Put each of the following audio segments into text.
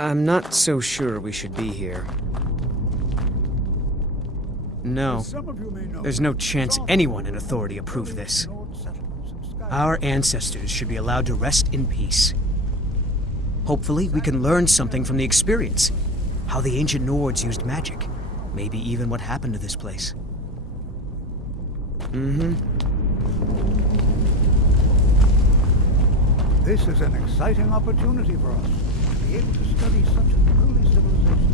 I'm not so sure we should be here. No, there's no chance anyone in authority approved this. Our ancestors should be allowed to rest in peace. Hopefully, we can learn something from the experience. How the ancient Nords used magic. Maybe even what happened to this place. This is an exciting opportunity for us to be able to study such an early civilization.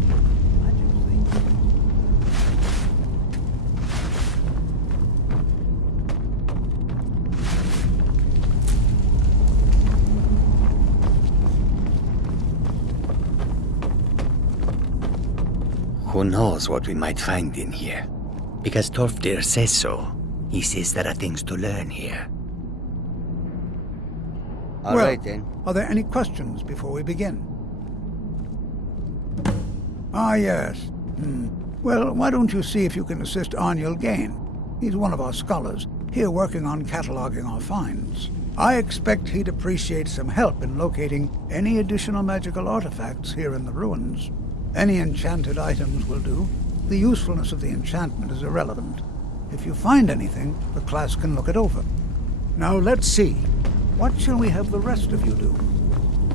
Who knows what we might find in here? Because Torfdir says so. He says there are things to learn here. All right, then. Are there any questions before we begin? Ah, yes. Well, why don't you see if you can assist Arniel Gain? He's one of our scholars, here working on cataloging our finds. I expect he'd appreciate some help in locating any additional magical artifacts here in the ruins. Any enchanted items will do. The usefulness of the enchantment is irrelevant. If you find anything, the class can look it over. Now let's see. What shall we have the rest of you do?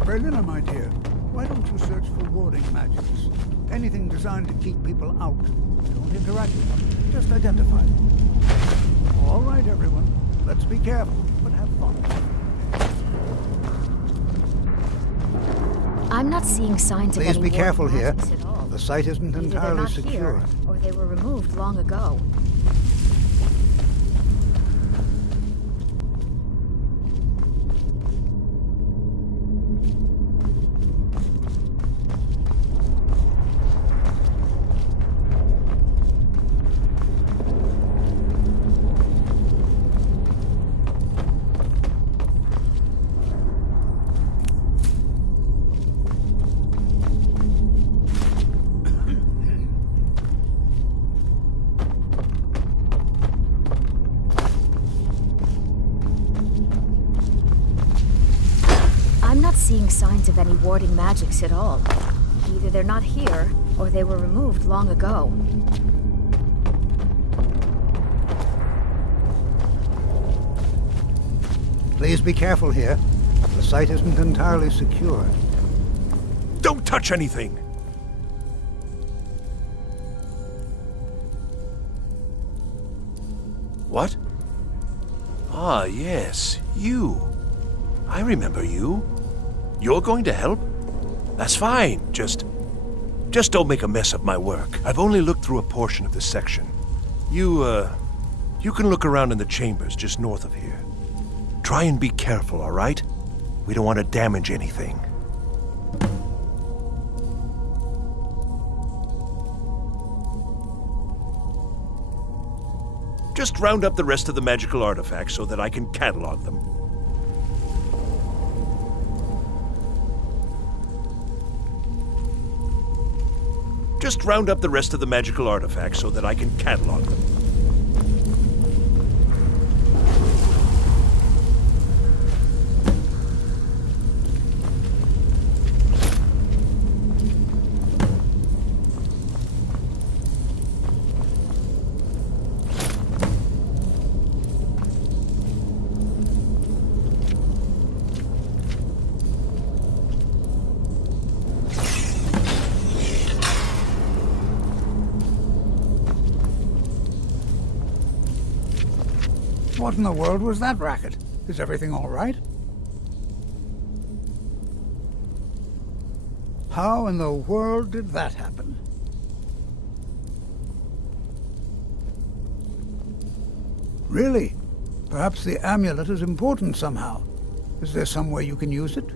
Berliner, my dear, why don't you search for warding magics? Anything designed to keep people out. Don't interact with them, just identify them. All right, everyone. Let's be careful, but have fun. I'm not seeing signs of any Please be careful warding here. magics at all. The site isn't Either they're entirely not secure. here, or they were removed long ago. Seeing signs of any warding magics at all. Either they're not here, or they were removed long ago. Please be careful here. The site isn't entirely secure. Don't touch anything! What? Ah, yes, you. I remember you. You're going to help? That's fine. Just don't make a mess of my work. I've only looked through a portion of this section. You can look around in the chambers just north of here. Try and be careful, all right? We don't want to damage anything. Just round up the rest of the magical artifacts so that I can catalog them. Just round up the rest of the magical artifacts so that I can catalog them. What in the world was that racket? Is everything all right? How in the world did that happen? Really? Perhaps the amulet is important somehow. Is there some way you can use it?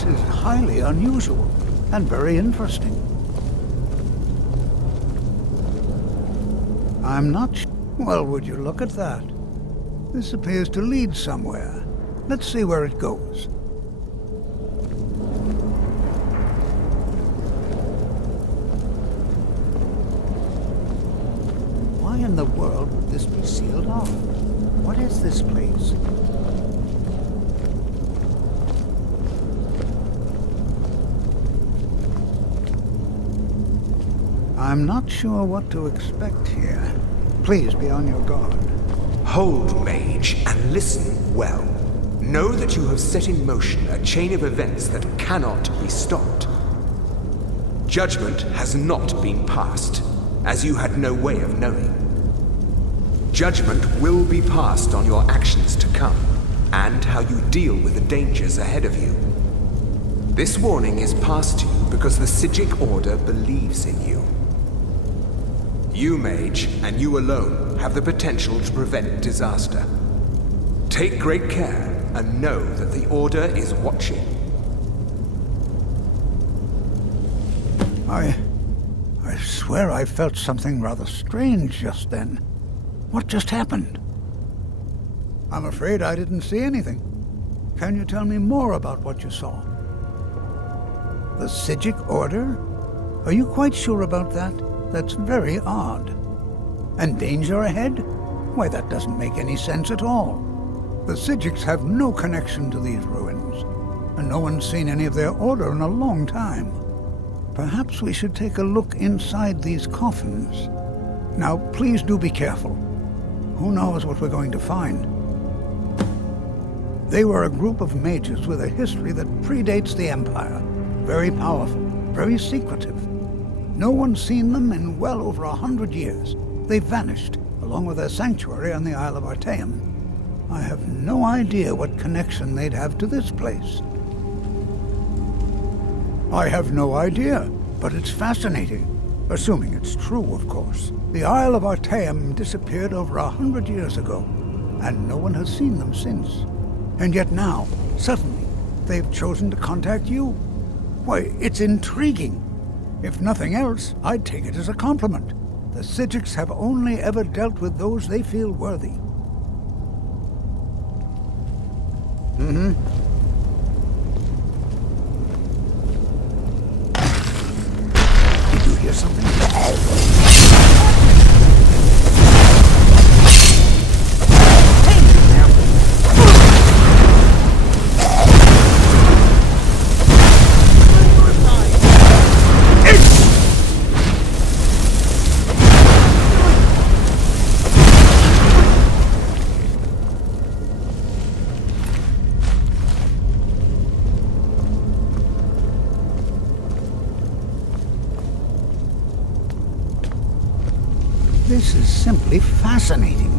This is highly unusual and very interesting. I'm not sure. Well, would you look at that? This appears to lead somewhere. Let's see where it goes. Why in the world would this be sealed off? What is this place? I'm not sure what to expect here. Please be on your guard. Hold, mage, and listen well. Know that you have set in motion a chain of events that cannot be stopped. Judgment has not been passed, as you had no way of knowing. Judgment will be passed on your actions to come, and how you deal with the dangers ahead of you. This warning is passed to you because the Psijic Order believes in you. You, mage, and you alone, have the potential to prevent disaster. Take great care, and know that the Order is watching. I swear I felt something rather strange just then. What just happened? I'm afraid I didn't see anything. Can you tell me more about what you saw? The Psijic Order? Are you quite sure about that? That's very odd. And danger ahead? Why, that doesn't make any sense at all. The Psijics have no connection to these ruins, and no one's seen any of their order in a long time. Perhaps we should take a look inside these coffins. Now, please do be careful. Who knows what we're going to find? They were a group of mages with a history that predates the Empire. Very powerful, very secretive. No one's seen them in well over 100 years. They vanished, along with their sanctuary on the Isle of Artaeum. I have no idea what connection they'd have to this place. I have no idea, but it's fascinating. Assuming it's true, of course. The Isle of Artaeum disappeared over 100 years ago, and no one has seen them since. And yet now, suddenly, they've chosen to contact you. Why, it's intriguing. If nothing else, I'd take it as a compliment. The Psijics have only ever dealt with those they feel worthy. Did you hear something? This is simply fascinating.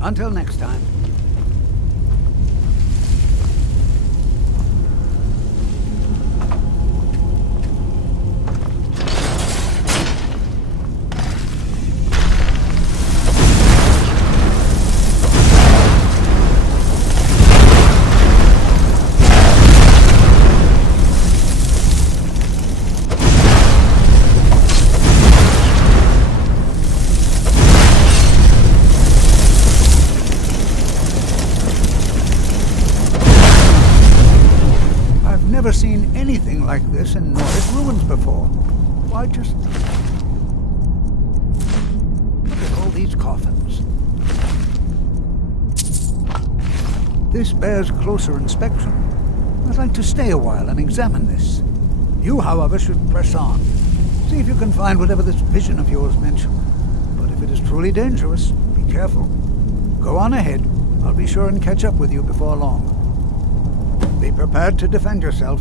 Until next time. Never seen anything like this in Nordic ruins before. Why, just look at all these coffins. This bears closer inspection. I'd like to stay a while and examine this. You, however, should press on. See if you can find whatever this vision of yours mentioned. But if it is truly dangerous, be careful. Go on ahead. I'll be sure and catch up with you before long. Be prepared to defend yourself.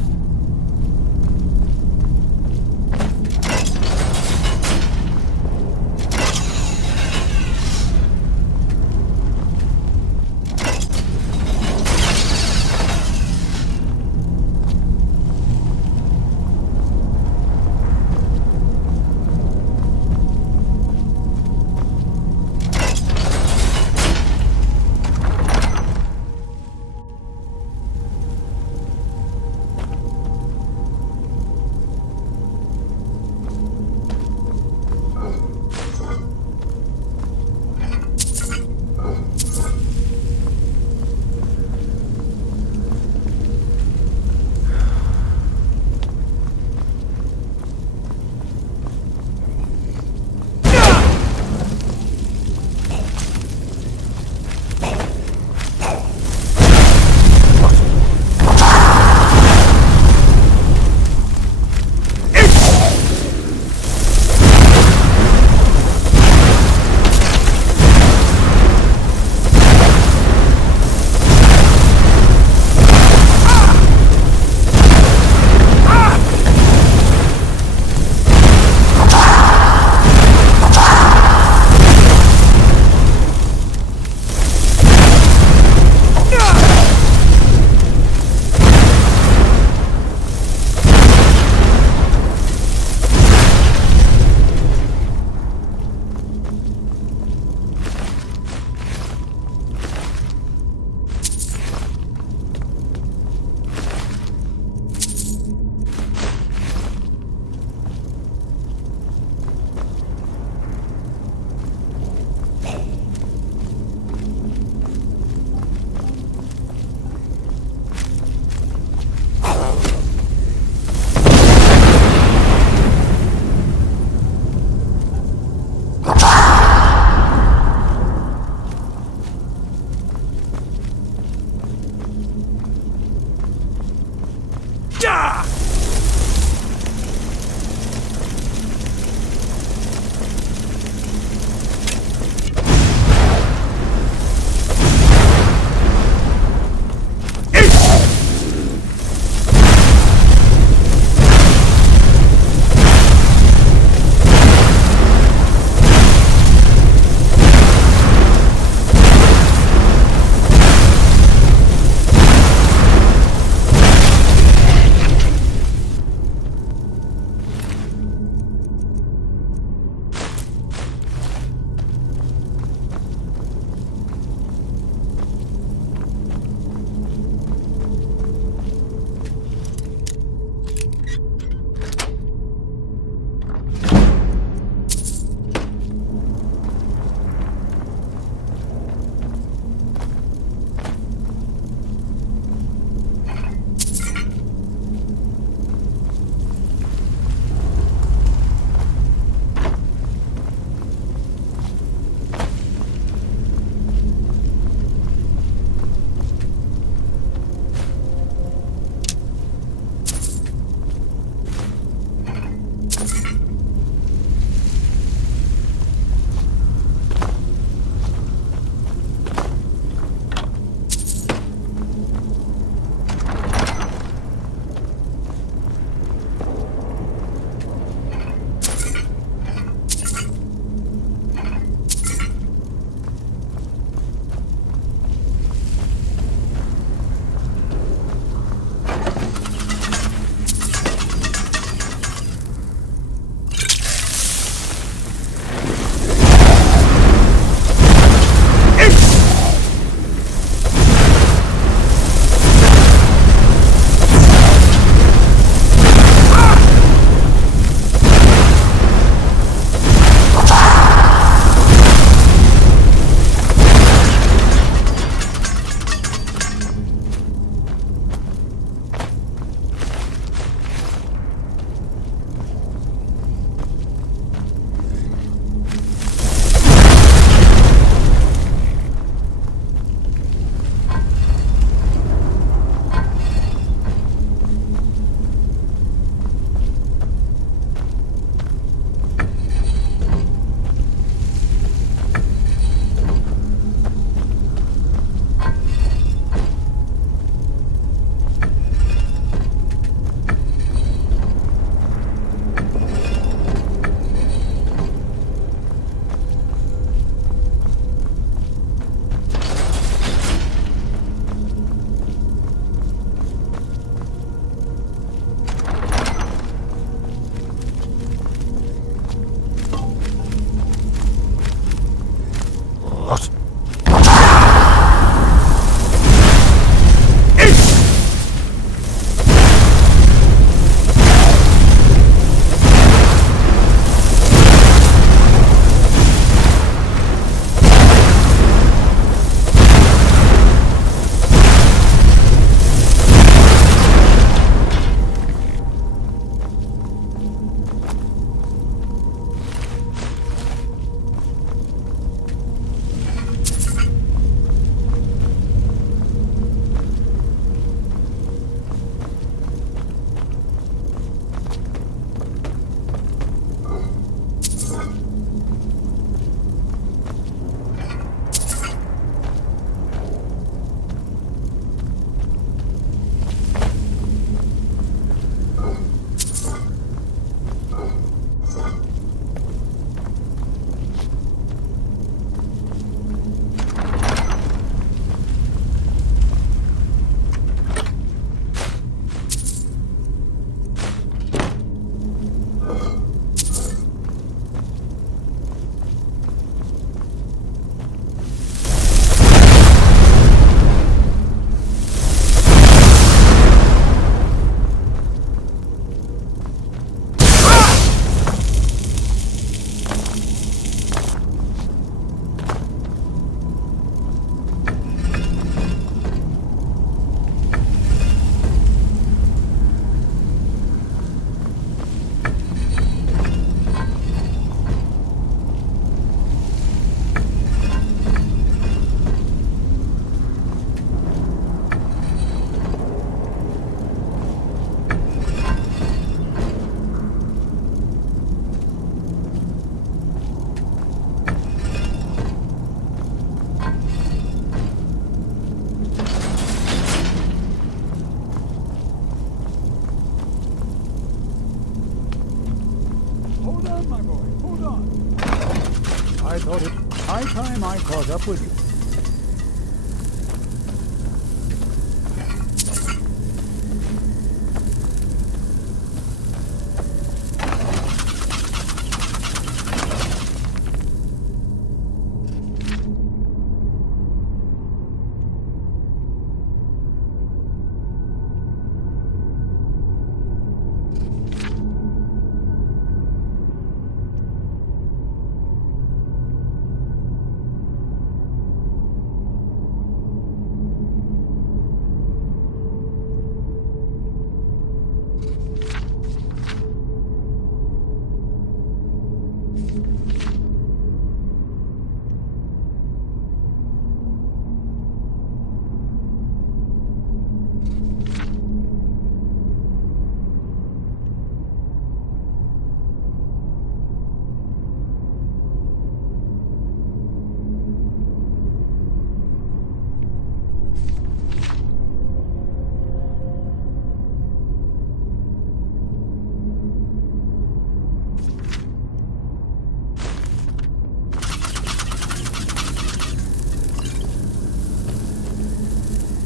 sorted. High time I caught up with you.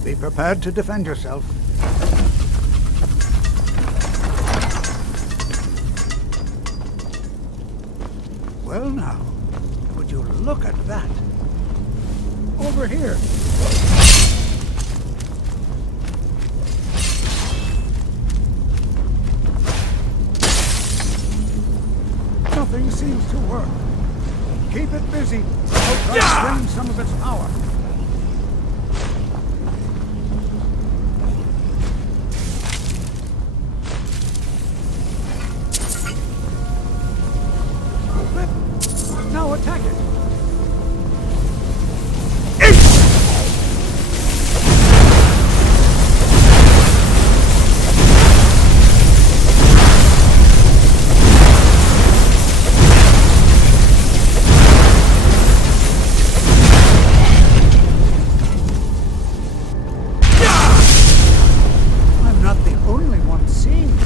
Be prepared to defend yourself. Well now, would you look at that? Over here. Nothing seems to work. Keep it busy. I'll try to drain some of its power. Now attack it! I'm not the only one seeing it.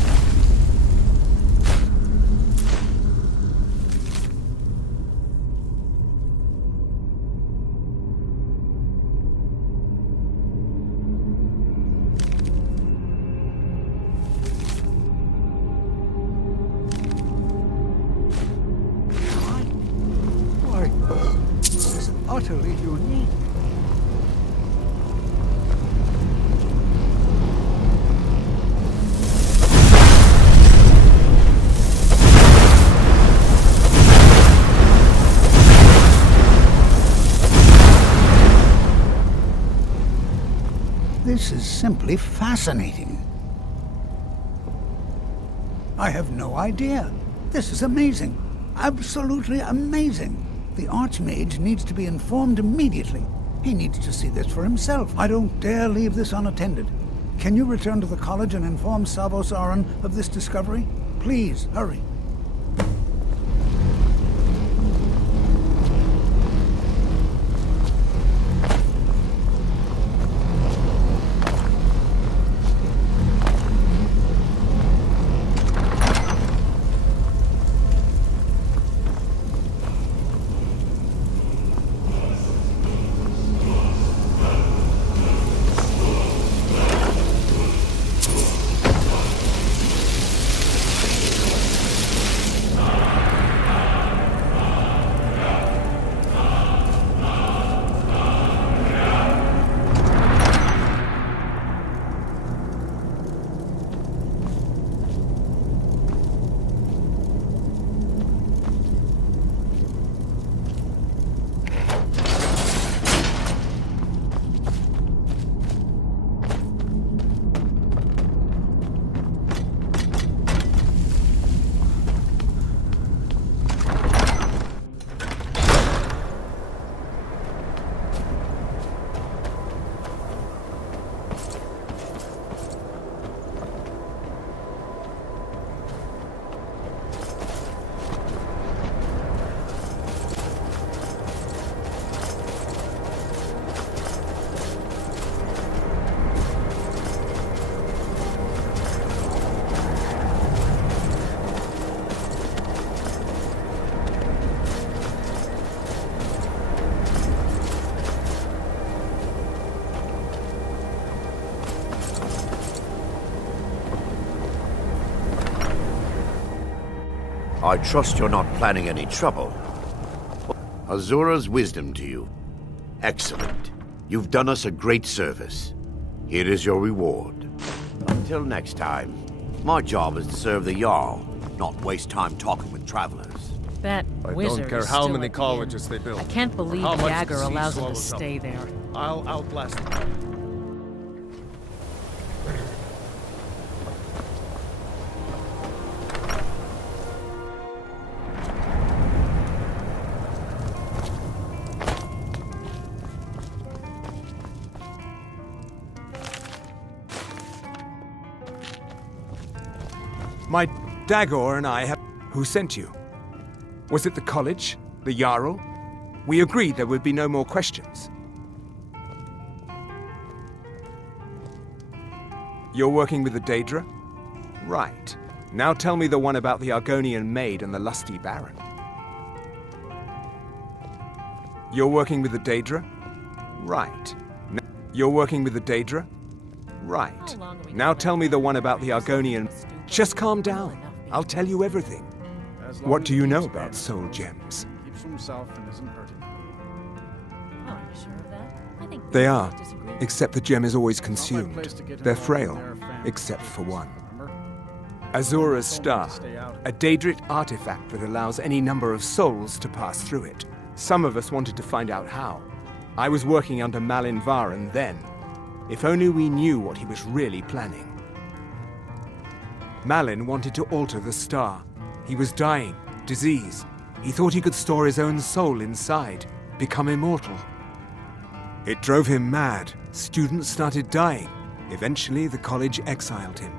This is utterly unique. This is simply fascinating. I have no idea. This is amazing. Absolutely amazing. The Archmage needs to be informed immediately. He needs to see this for himself. I don't dare leave this unattended. Can you return to the college and inform Savos Aran of this discovery? Please, hurry. I trust you're not planning any trouble. Azura's wisdom to you. Excellent. You've done us a great service. Here is your reward. Until next time, my job is to serve the Jarl, not waste time talking with travelers. That I wizard don't care is how still many at the colleges inn. they build. I can't believe How much Dagger the sea allows them to swallows up. stay there. I'll outlast them. My Dagor and I have... Who sent you? Was it the college? The Jarl? We agreed there would be no more questions. You're working with the Daedra? Right. Now tell me the one about the Argonian maid and the lusty baron. You're working with the Daedra? Right. You're working with the Daedra? Right. Now tell me the one about the Argonian... Just calm down. I'll tell you everything. What do you know about soul gems? Keeps to himself and isn't hurting. Oh, are you sure of that? I think They we are, just disagree. except the gem is always Not my consumed. place to get They're involved in frail, their family. except for one. Remember? Azura's Star, Stay out. a Daedric artifact that allows any number of souls to pass through it. Some of us wanted to find out how. I was working under Malin Varen then. If only we knew what he was really planning. Malin wanted to alter the star. He was dying, disease. He thought he could store his own soul inside, become immortal. It drove him mad. Students started dying. Eventually, the college exiled him.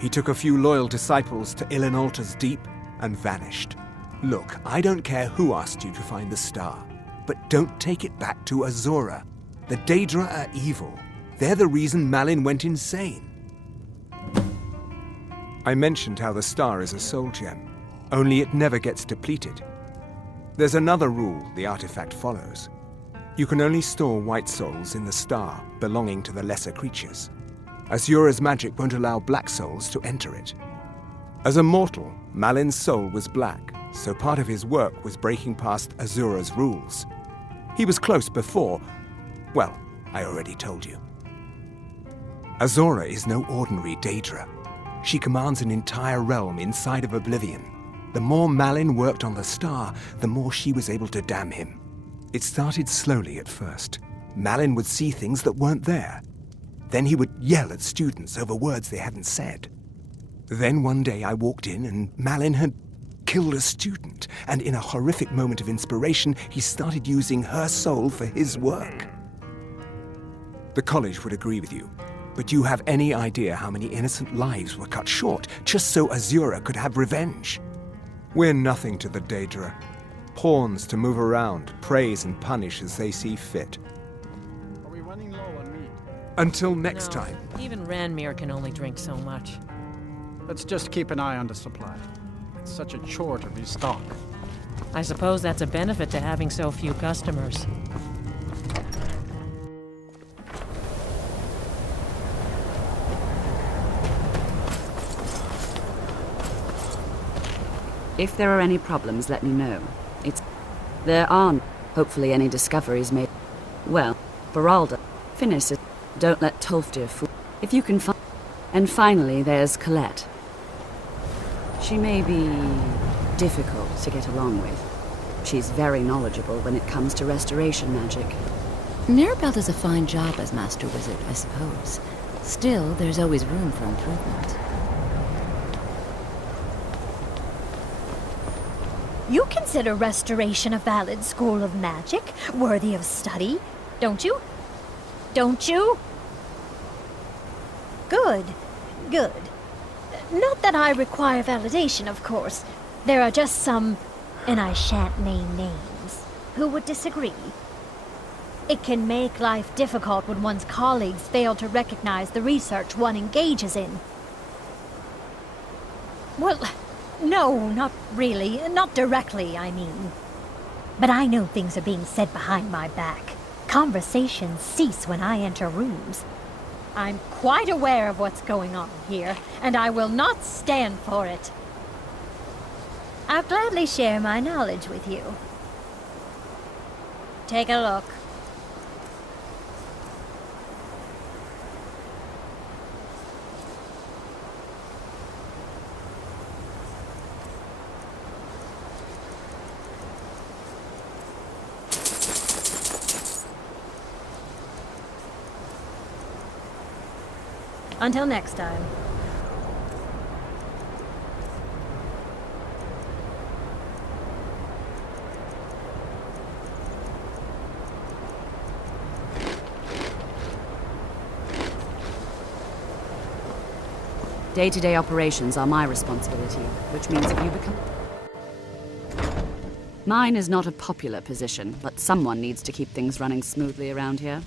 He took a few loyal disciples to Illinalta's Deep and vanished. Look, I don't care who asked you to find the star, but don't take it back to Azura. The Daedra are evil. They're the reason Malin went insane. I mentioned how the star is a soul gem, only it never gets depleted. There's another rule the artifact follows. You can only store white souls in the star belonging to the lesser creatures. Azura's magic won't allow black souls to enter it. As a mortal, Malin's soul was black, so part of his work was breaking past Azura's rules. He was close before. Well, I already told you. Azura is no ordinary Daedra. She commands an entire realm inside of Oblivion. The more Malin worked on the star, the more she was able to damn him. It started slowly at first. Malin would see things that weren't there. Then he would yell at students over words they hadn't said. Then one day I walked in and Malin had killed a student, and in a horrific moment of inspiration, he started using her soul for his work. The college would agree with you. But do you have any idea how many innocent lives were cut short just so Azura could have revenge? We're nothing to the Daedra. Pawns to move around, praise and punish as they see fit. Are we running low on meat? Until next No, time. Even Ranmir can only drink so much. Let's just keep an eye on the supply. It's such a chore to restock. I suppose that's a benefit to having so few customers. If there are any problems, let me know. There aren't, hopefully, any discoveries made. Well, Baralda, Finis, don't let Tolfdir fool. If you can find. And finally, there's Colette. She may be difficult to get along with. She's very knowledgeable when it comes to restoration magic. Mirabelle does a fine job as Master Wizard, I suppose. Still, there's always room for improvement. You consider restoration a valid school of magic, worthy of study, don't you? Don't you? Good, good. Not that I require validation, of course. There are just some, and I shan't name names, who would disagree. It can make life difficult when one's colleagues fail to recognize the research one engages in. Well, no, not really. Not directly, I mean. But I know things are being said behind my back. Conversations cease when I enter rooms. I'm quite aware of what's going on here, and I will not stand for it. I'll gladly share my knowledge with you. Take a look. Until next time. Day-to-day operations are my responsibility, which means if you become... Mine is not a popular position, but someone needs to keep things running smoothly around here.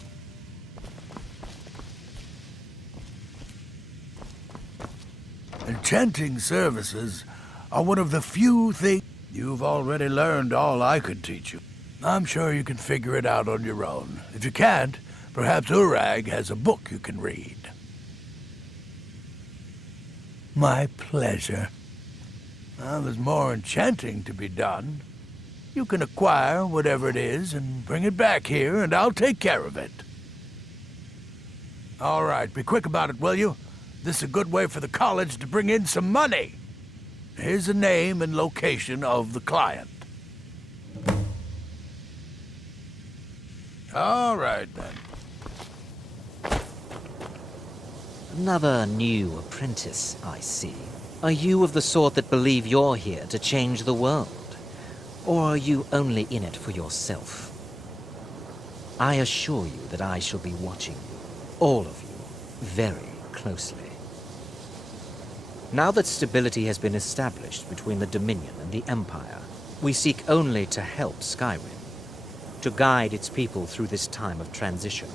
Enchanting services are one of the few things... You've already learned all I could teach you. I'm sure you can figure it out on your own. If you can't, perhaps Urag has a book you can read. My pleasure. Well, there's more enchanting to be done. You can acquire whatever it is and bring it back here, and I'll take care of it. All right, be quick about it, will you? This is a good way for the college to bring in some money. Here's the name and location of the client. All right, then. Another new apprentice, I see. Are you of the sort that believe you're here to change the world? Or are you only in it for yourself? I assure you that I shall be watching you, all of you, very closely. Now that stability has been established between the Dominion and the Empire, we seek only to help Skyrim, to guide its people through this time of transition,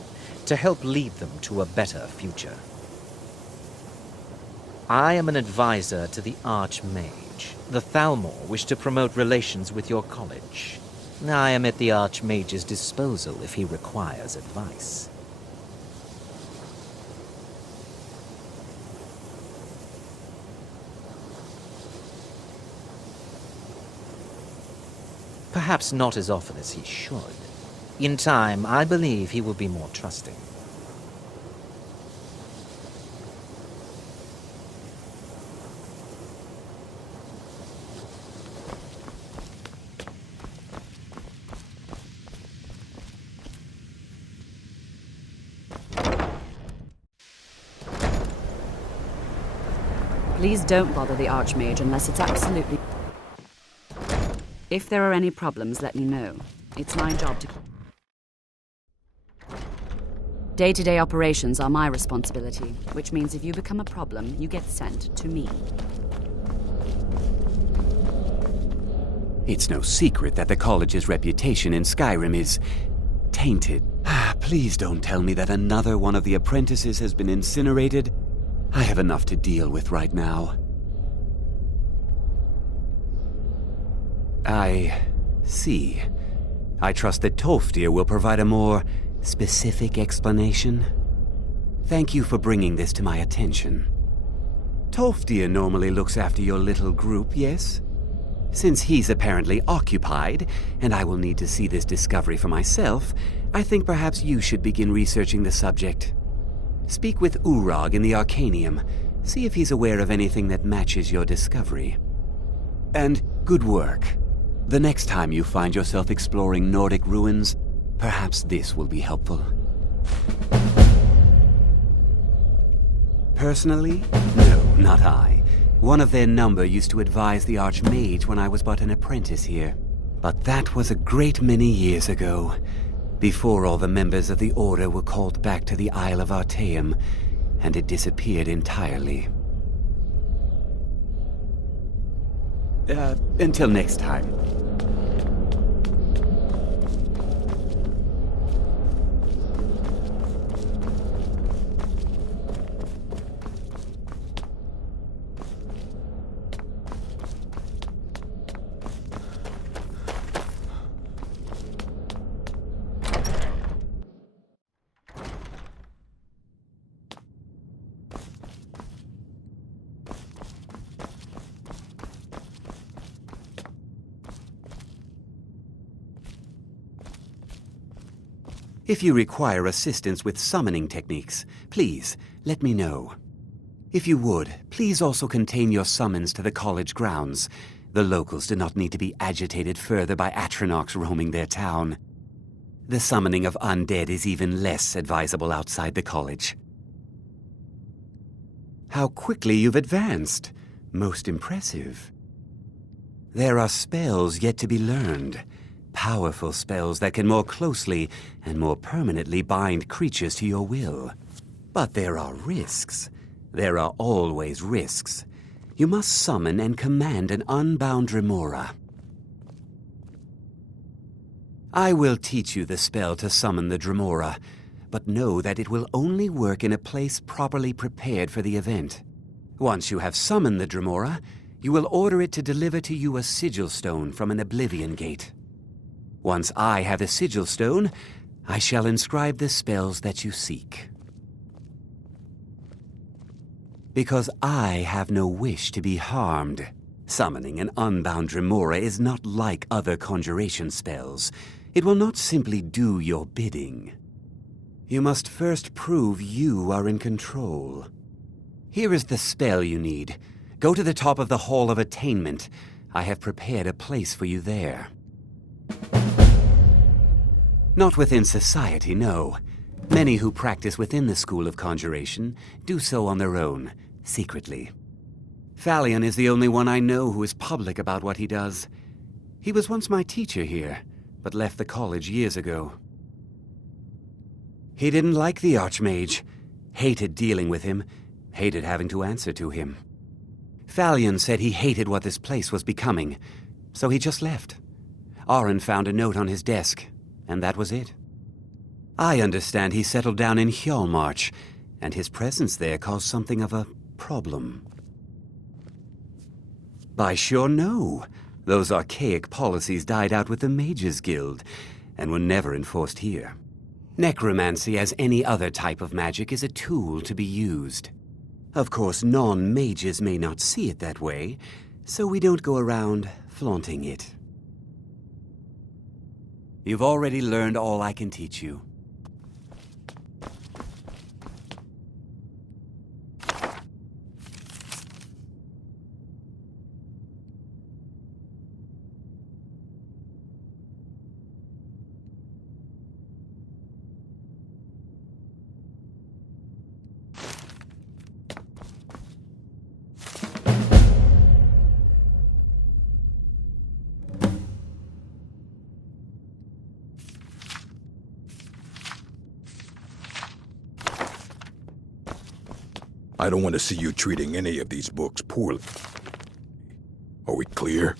to help lead them to a better future. I am an advisor to the Archmage. The Thalmor wish to promote relations with your college. I am at the Archmage's disposal if he requires advice. Perhaps not as often as he should. In time, I believe he will be more trusting. Please don't bother the Archmage unless it's absolutely... If there are any problems, let me know. It's my job to... Day-to-day operations are my responsibility, which means if you become a problem, you get sent to me. It's no secret that the college's reputation in Skyrim is tainted. Please don't tell me that another one of the apprentices has been incinerated. I have enough to deal with right now. I see. I trust that Tolfdir will provide a more specific explanation. Thank you for bringing this to my attention. Tolfdir normally looks after your little group, yes? Since he's apparently occupied, and I will need to see this discovery for myself, I think perhaps you should begin researching the subject. Speak with Urag in the Arcanium. See if he's aware of anything that matches your discovery. And good work. The next time you find yourself exploring Nordic ruins, perhaps this will be helpful. Personally? No, not I. One of their number used to advise the Archmage when I was but an apprentice here. But that was a great many years ago, before all the members of the Order were called back to the Isle of Artaeum, and it disappeared entirely. Until next time. If you require assistance with summoning techniques, please let me know. If you would, please also contain your summons to the college grounds. The locals do not need to be agitated further by Atronachs roaming their town. The summoning of undead is even less advisable outside the college. How quickly you've advanced. Most impressive. There are spells yet to be learned. Powerful spells that can more closely and more permanently bind creatures to your will. But there are risks. There are always risks. You must summon and command an unbound remora. I will teach you the spell to summon the Dremora, but know that it will only work in a place properly prepared for the event. Once you have summoned the Dremora, you will order it to deliver to you a sigil stone from an Oblivion Gate. Once I have a sigil stone, I shall inscribe the spells that you seek. Because I have no wish to be harmed, summoning an unbound Dremora is not like other conjuration spells. It will not simply do your bidding. You must first prove you are in control. Here is the spell you need. Go to the top of the Hall of Attainment. I have prepared a place for you there. Not within society, no. Many who practice within the School of Conjuration do so on their own, secretly. Phalion is the only one I know who is public about what he does. He was once my teacher here, but left the college years ago. He didn't like the Archmage, hated dealing with him, hated having to answer to him. Phalion said he hated what this place was becoming, so he just left. Aron found a note on his desk, and that was it. I understand he settled down in Hjalmarch, and his presence there caused something of a problem. By sure no. Those archaic policies died out with the Mages Guild, and were never enforced here. Necromancy, as any other type of magic, is a tool to be used. Of course, non-mages may not see it that way, so we don't go around flaunting it. You've already learned all I can teach you. I don't want to see you treating any of these books poorly. Are we clear?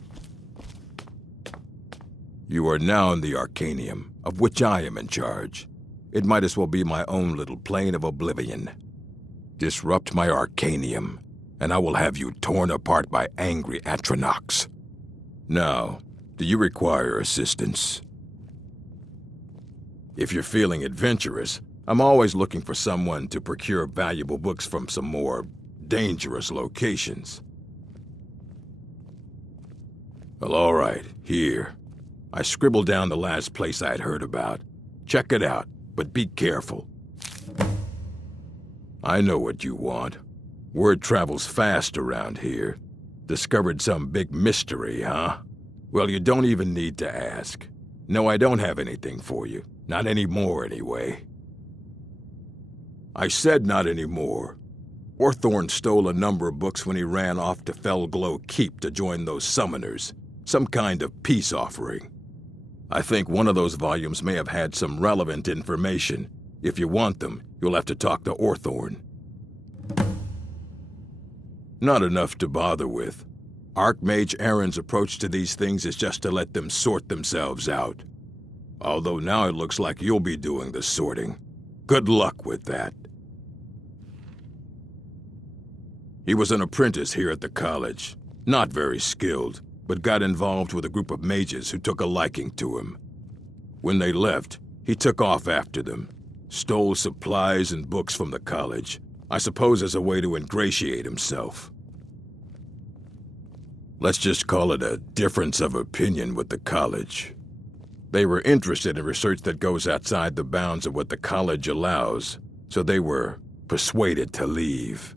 You are now in the Arcanium, of which I am in charge. It might as well be my own little plane of oblivion. Disrupt my Arcanium, and I will have you torn apart by angry Atronachs. Now, do you require assistance? If you're feeling adventurous, I'm always looking for someone to procure valuable books from some more dangerous locations. Well, all right, here. I scribbled down the last place I'd heard about. Check it out, but be careful. I know what you want. Word travels fast around here. Discovered some big mystery, huh? Well, you don't even need to ask. No, I don't have anything for you. Not anymore, anyway. I said not anymore. Orthorn stole a number of books when he ran off to Felglow Keep to join those summoners. Some kind of peace offering. I think one of those volumes may have had some relevant information. If you want them, you'll have to talk to Orthorn. Not enough to bother with. Archmage Aaron's approach to these things is just to let them sort themselves out. Although now it looks like you'll be doing the sorting. Good luck with that. He was an apprentice here at the college. Not very skilled, but got involved with a group of mages who took a liking to him. When they left, he took off after them. Stole supplies and books from the college, I suppose as a way to ingratiate himself. Let's just call it a difference of opinion with the college. They were interested in research that goes outside the bounds of what the college allows, so they were persuaded to leave.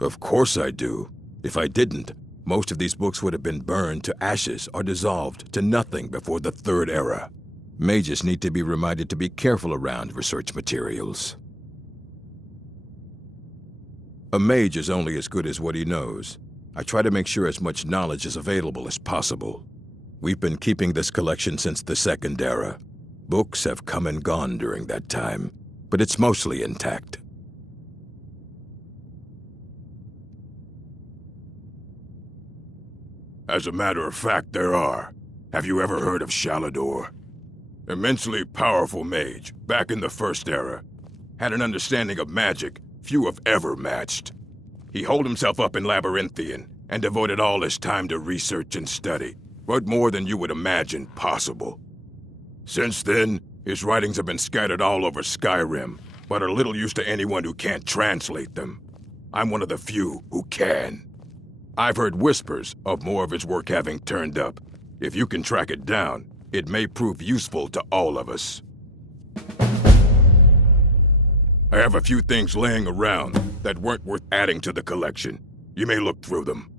Of course I do. If I didn't, most of these books would have been burned to ashes or dissolved to nothing before the Third Era. Mages need to be reminded to be careful around research materials. A mage is only as good as what he knows. I try to make sure as much knowledge is available as possible. We've been keeping this collection since the Second Era. Books have come and gone during that time, but it's mostly intact. As a matter of fact, there are. Have you ever heard of Shalador? Immensely powerful mage, back in the First Era. Had an understanding of magic few have ever matched. He holed himself up in Labyrinthian and devoted all his time to research and study, but more than you would imagine possible. Since then, his writings have been scattered all over Skyrim, but are little use to anyone who can't translate them. I'm one of the few who can. I've heard whispers of more of his work having turned up. If you can track it down, it may prove useful to all of us. I have a few things laying around that weren't worth adding to the collection. You may look through them.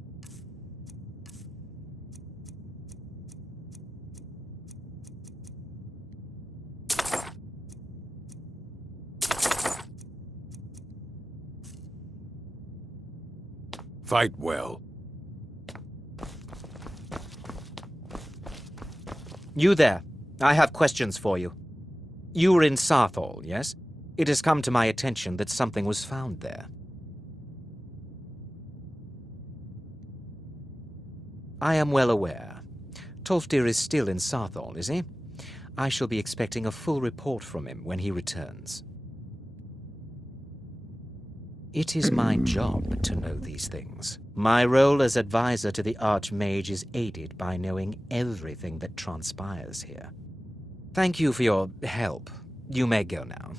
Fight well. You there. I have questions for you. You were in Sarthal, yes? It has come to my attention that something was found there. I am well aware. Tolfdir is still in Sarthal, is he? I shall be expecting a full report from him when he returns. It is my job to know these things. My role as advisor to the Archmage is aided by knowing everything that transpires here. Thank you for your help. You may go now.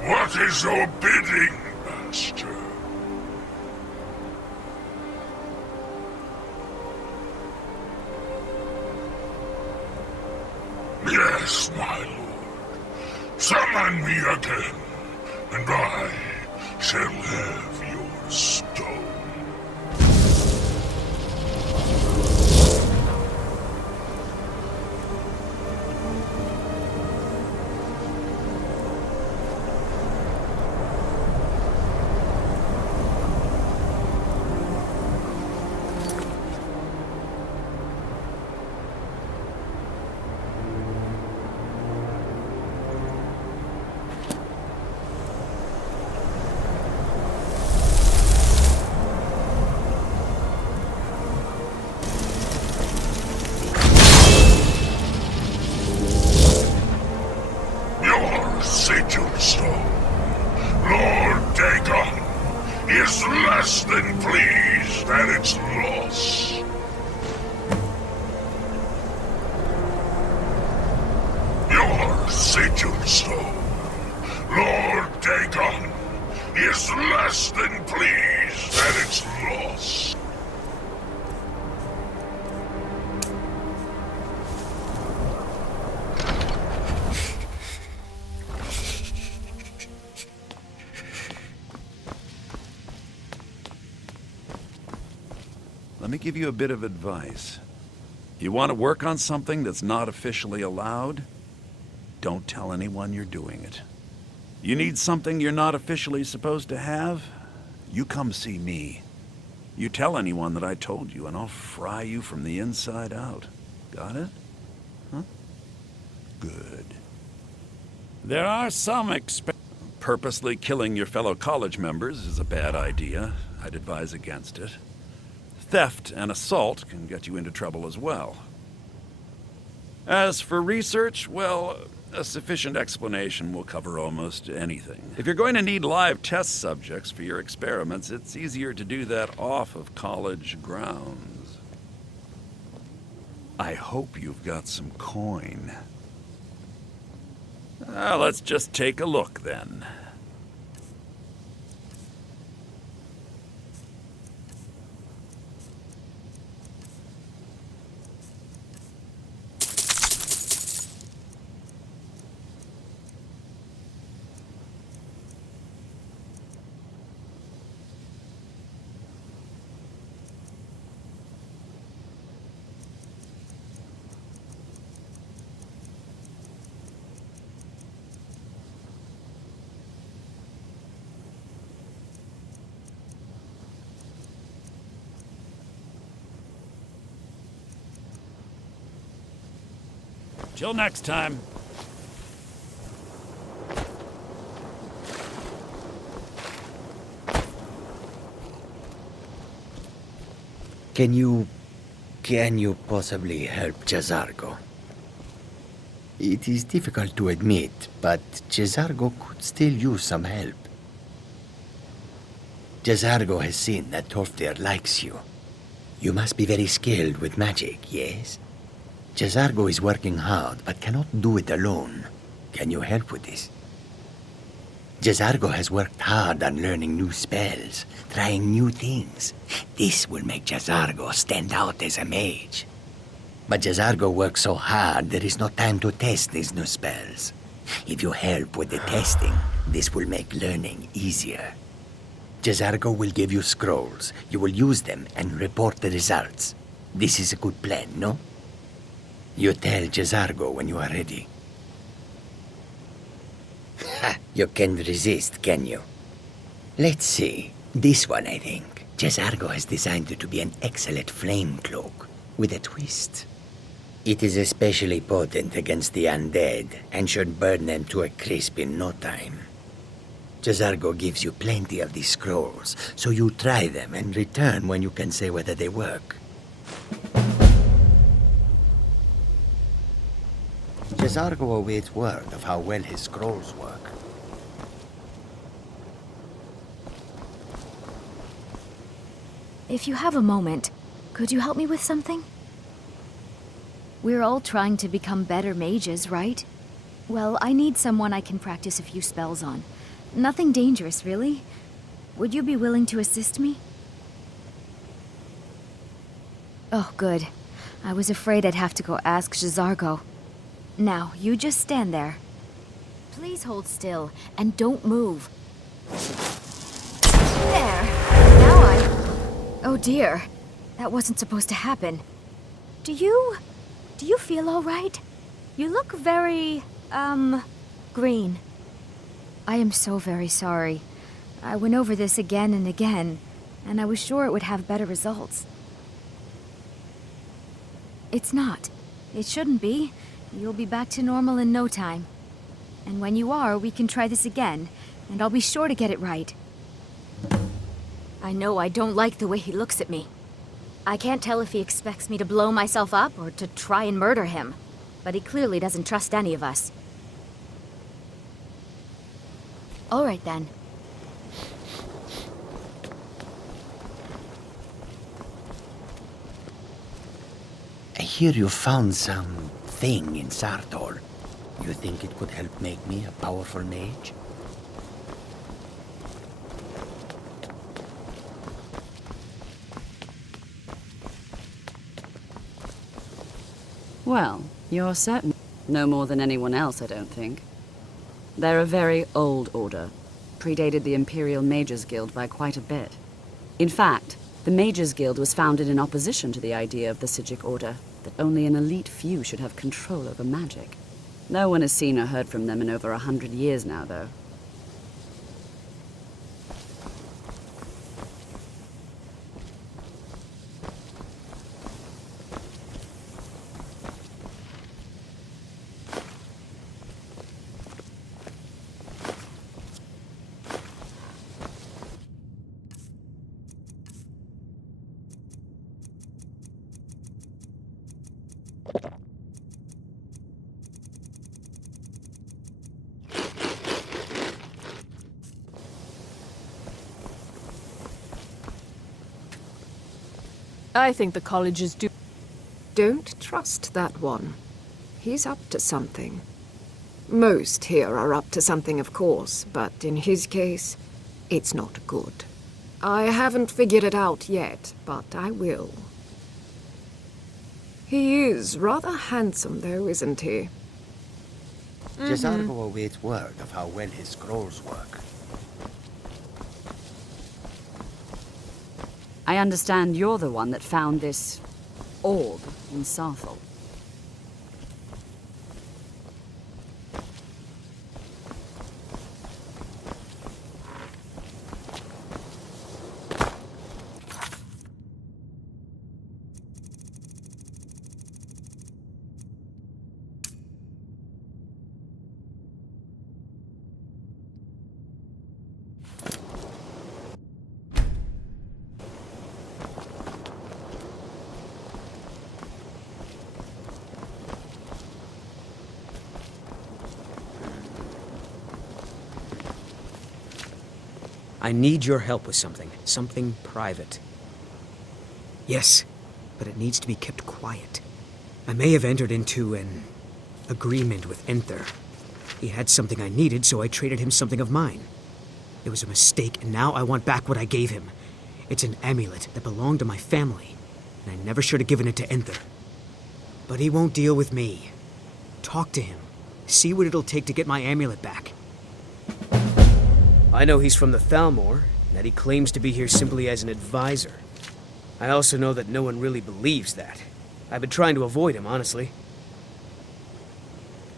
What is your bidding, Master? Yes, my lord. Summon me again, and I shall have your stone. Lord Dagon is less than pleased at its loss. Your sigil stone, Lord Dagon, is less than pleased at its loss. Let me give you a bit of advice. You want to work on something that's not officially allowed? Don't tell anyone you're doing it. You need something you're not officially supposed to have? You come see me. You tell anyone that I told you, and I'll fry you from the inside out. Got it? Huh? Good. There are some Purposely killing your fellow college members is a bad idea. I'd advise against it. Theft and assault can get you into trouble as well. As for research, well, a sufficient explanation will cover almost anything. If you're going to need live test subjects for your experiments, it's easier to do that off of college grounds. I hope you've got some coin. Let's just take a look then. Till next time. Can you possibly help Jazargo? It is difficult to admit, but Jazargo could still use some help. Jazargo has seen that Tolfdir likes you. You must be very skilled with magic, yes? Jazargo is working hard, but cannot do it alone. Can you help with this? Jazargo has worked hard on learning new spells, trying new things. This will make Jazargo stand out as a mage. But Jazargo works so hard, there is no time to test these new spells. If you help with the testing, this will make learning easier. Jazargo will give you scrolls. You will use them and report the results. This is a good plan, no? You tell Jazargo when you are ready. Ha! You can't resist, can you? Let's see. This one, I think. Jazargo has designed it to be an excellent flame cloak, with a twist. It is especially potent against the undead, and should burn them to a crisp in no time. Jazargo gives you plenty of these scrolls, so you try them and return when you can say whether they work. Jazargo awaits word of how well his scrolls work. If you have a moment, could you help me with something? We're all trying to become better mages, right? Well, I need someone I can practice a few spells on. Nothing dangerous, really. Would you be willing to assist me? Oh, good. I was afraid I'd have to go ask Jazargo. Now, you just stand there. Please hold still, and don't move. There! Now oh dear. That wasn't supposed to happen. Do you feel all right? You look very, green. I am so very sorry. I went over this again and again, and I was sure it would have better results. It's not. It shouldn't be. You'll be back to normal in no time. And when you are, we can try this again, and I'll be sure to get it right. I know I don't like the way he looks at me. I can't tell if he expects me to blow myself up or to try and murder him, but he clearly doesn't trust any of us. All right then. I hear you found something in Sartor. You think it could help make me a powerful mage? Well, you're certain. No more than anyone else, I don't think. They're a very old order. Predated the Imperial Mages Guild by quite a bit. In fact, the Mages Guild was founded in opposition to the idea of the Psijic Order, that only an elite few should have control over magic. No one has seen or heard from them in over 100 years now, though. I think the colleges do. Don't trust that one. He's up to something. Most here are up to something, of course, but in his case, it's not good. I haven't figured it out yet, but I will. He is rather handsome, though, isn't he? Jazargo awaits word of how well his scrolls work. I understand you're the one that found this orb in Sarthal. I need your help with something. Something private. Yes, but it needs to be kept quiet. I may have entered into an agreement with Enther. He had something I needed, so I traded him something of mine. It was a mistake, and now I want back what I gave him. It's an amulet that belonged to my family, and I never should have given it to Enther. But he won't deal with me. Talk to him. See what it'll take to get my amulet back. I know he's from the Thalmor, and that he claims to be here simply as an advisor. I also know that no one really believes that. I've been trying to avoid him, honestly.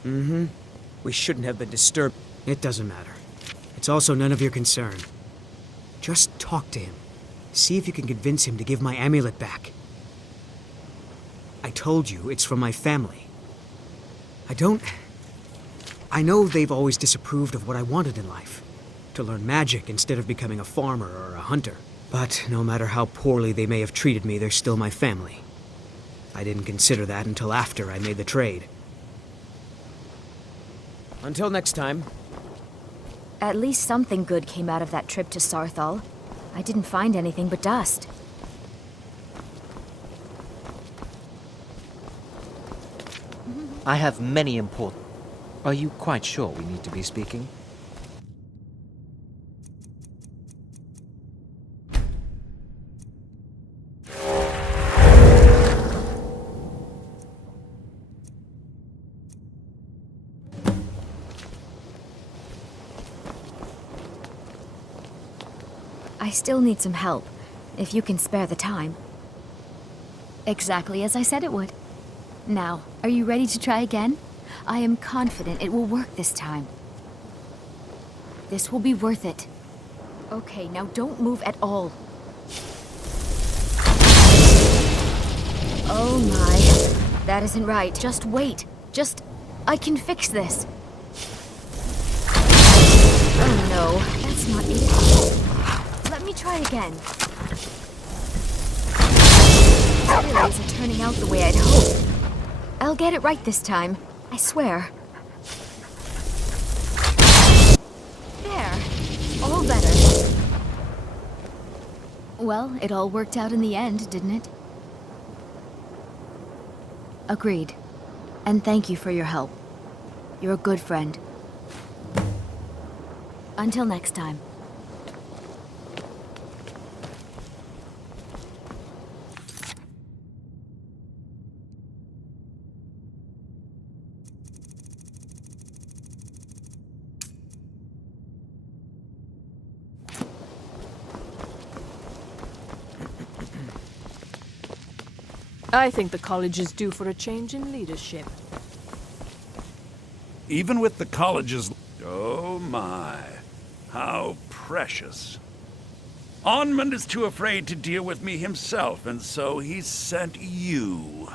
We shouldn't have been disturbed. It doesn't matter. It's also none of your concern. Just talk to him. See if you can convince him to give my amulet back. I told you it's from my family. I know they've always disapproved of what I wanted in life. To learn magic instead of becoming a farmer or a hunter. But no matter how poorly they may have treated me, they're still my family. I didn't consider that until after I made the trade. Until next time. At least something good came out of that trip to Sarthal. I didn't find anything but dust. I have many important... Are you quite sure we need to be speaking? I still need some help, if you can spare the time. Exactly as I said it would. Now, are you ready to try again? I am confident it will work this time. This will be worth it. Okay, now don't move at all. Oh my, that isn't right. Just wait. I can fix this. Oh no, that's not it. Let me try again. This really isn't turning out the way I'd hoped. I'll get it right this time. I swear. There. All better. Well, it all worked out in the end, didn't it? Agreed. And thank you for your help. You're a good friend. Until next time. I think the college is due for a change in leadership. Even with the college's... Oh my, how precious. Onmund is too afraid to deal with me himself, and so he's sent you.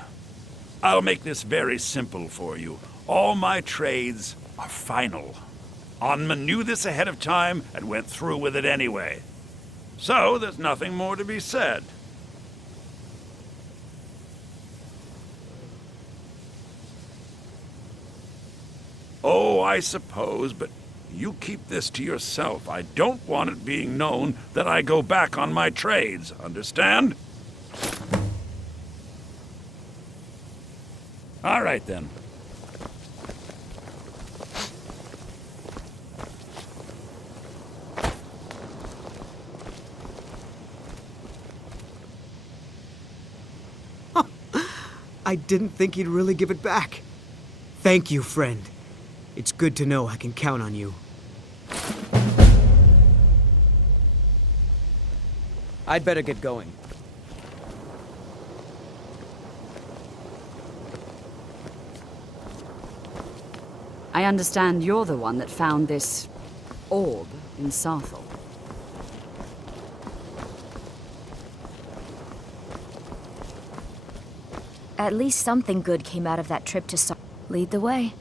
I'll make this very simple for you. All my trades are final. Onmund knew this ahead of time and went through with it anyway. So there's nothing more to be said. Oh, I suppose, but you keep this to yourself. I don't want it being known that I go back on my trades, understand? All right, then. I didn't think he'd really give it back. Thank you, friend. It's good to know I can count on you. I'd better get going. I understand you're the one that found this orb in Sarthal. At least something good came out of that trip to Lead the way.